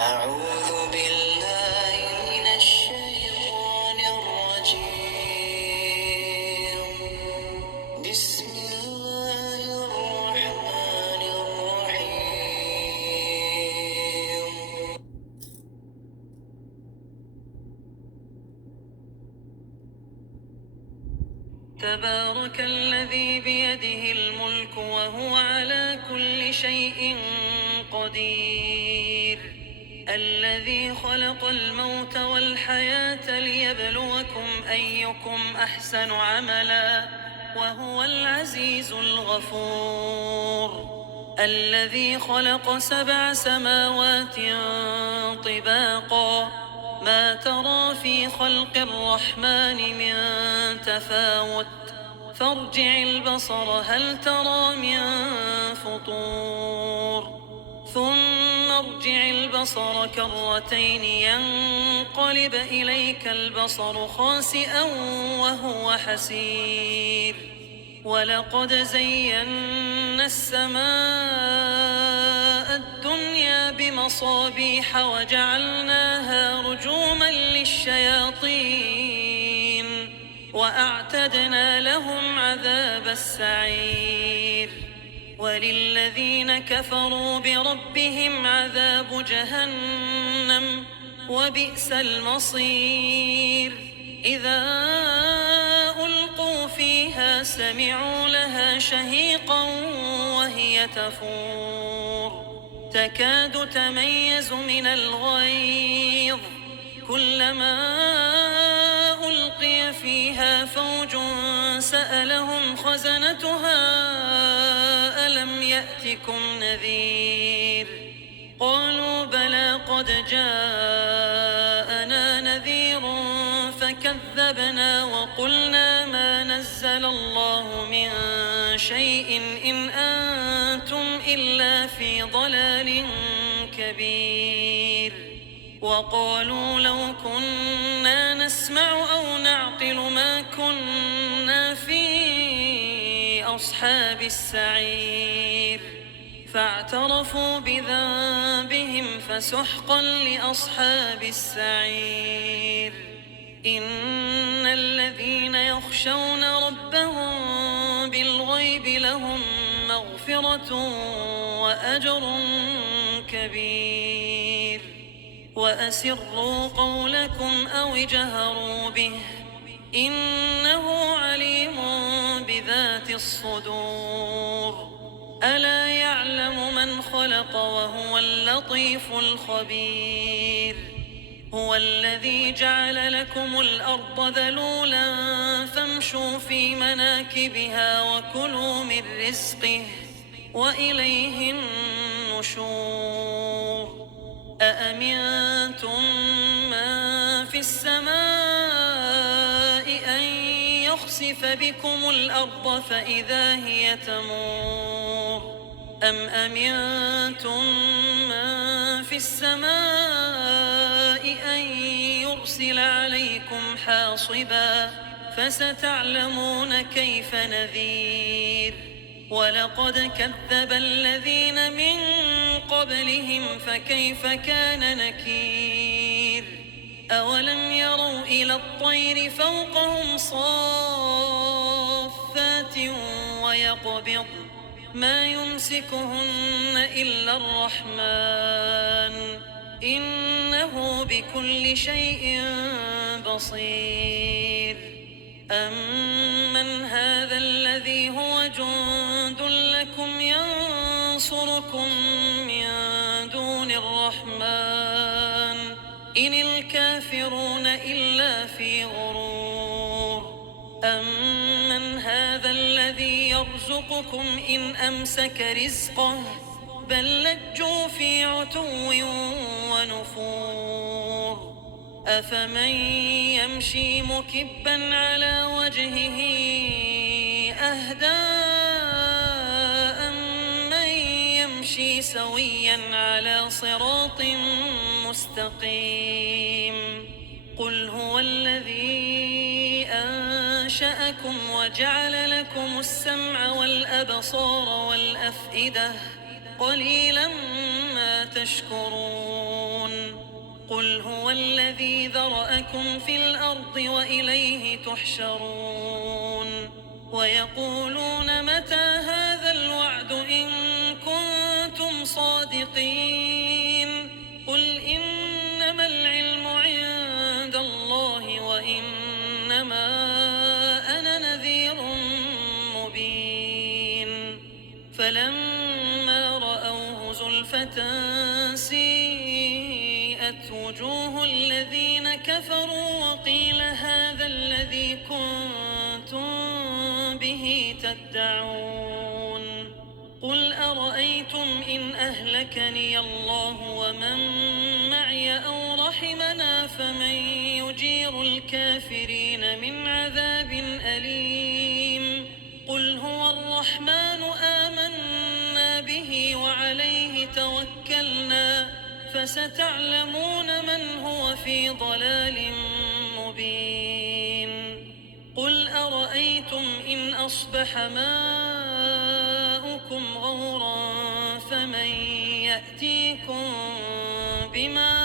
أعوذ بالله من الشيطان الرجيم. بسم الله الرحمن الرحيم. تبارك الذي بيده الملك وهو على كل شيء قدير، الذي خلق الموت والحياة ليبلوكم أيكم أحسن عملا وهو العزيز الغفور. الذي خلق 7 سماوات طباقا، ما ترى في خلق الرحمن من تفاوت، فارجع البصر هل ترى من فطور، ثم ارجع البصر كرتين ينقلب إليك البصر خاسئا وهو حسير. ولقد زينا السماء الدنيا بمصابيح وجعلناها رجوما للشياطين وأعتدنا لهم عذاب السعير. وللذين كفروا بربهم عذاب جهنم وبئس المصير. إذا ألقوا فيها سمعوا لها شهيقا وهي تفور، تكاد تميز من الغيظ، كلما ألقي فيها فوج سألهم خزنتها ألم يأتكم نذير، قالوا بلى قد جاءنا نذير فكذبنا وقلنا ما نزل الله من شيء إن أنتم إلا في ضلال كبير. وقالوا لو كنا نسمع أو نعقل ما كنا في أصحاب السعير، فاعترفوا بذنبهم فسحقا لأصحاب السعير. إن الذين يخشون ربهم بالغيب لهم مغفرة وأجر كبير. وأسروا قولكم أو اجهروا به إنه عليم بذات الصدور. ألا يعلم من خلق وهو اللطيف الخبير. هو الذي جعل لكم الأرض ذلولا فامشوا في مناكبها وكلوا من رزقه وإليه النشور. أأمنتم من في السماء أن يخسف بكم الأرض فإذا هي تمور، أم أمنتم من في السماء أن يرسل عليكم حاصبا فستعلمون كيف نذير. ولقد كذب الذين من قبلهم فكيف كان نكير. أولم يروا إلى الطير فوقهم صافات ويقبض ما يمسكهن إلا الرحمن إنه بكل شيء بصير. أمن هذا الذي هو جند لكم ينصركم من دون الرحمن إن الكافرون إلا في غرور. أمن هذا الذي يرزقكم إن أمسك رزقه بل لجوا في عتو ونفور. أفمن يمشي مكبا على وجهه أهدى أمن يمشي سويا على صراط مستقيم. قل هو الذي أنشأكم وجعل لكم السمع والأبصار والأفئدة قليلا ما تشكرون. قل هو الذي ذرأكم في الأرض وإليه تحشرون ويقولون متى هذا الوعد إن كنتم صادقين قل إنما العلم عند الله وإنما أنا نذير مبين فلما رأوه زلفة سيئت وجوه الذين كفروا وقيل هذا الذي كنتم به تدعون قل أرأيتم إن أهلكني الله ومن معي أو رحمنا فمن يجير الكافرين من عذاب أليم قل هو الرحمن آمنا به وعليه توكلنا فستعلمون من هو في ضلال مبين قل أرأيتم إن أصبح ماؤكم غورا فمن يأتيكم بماء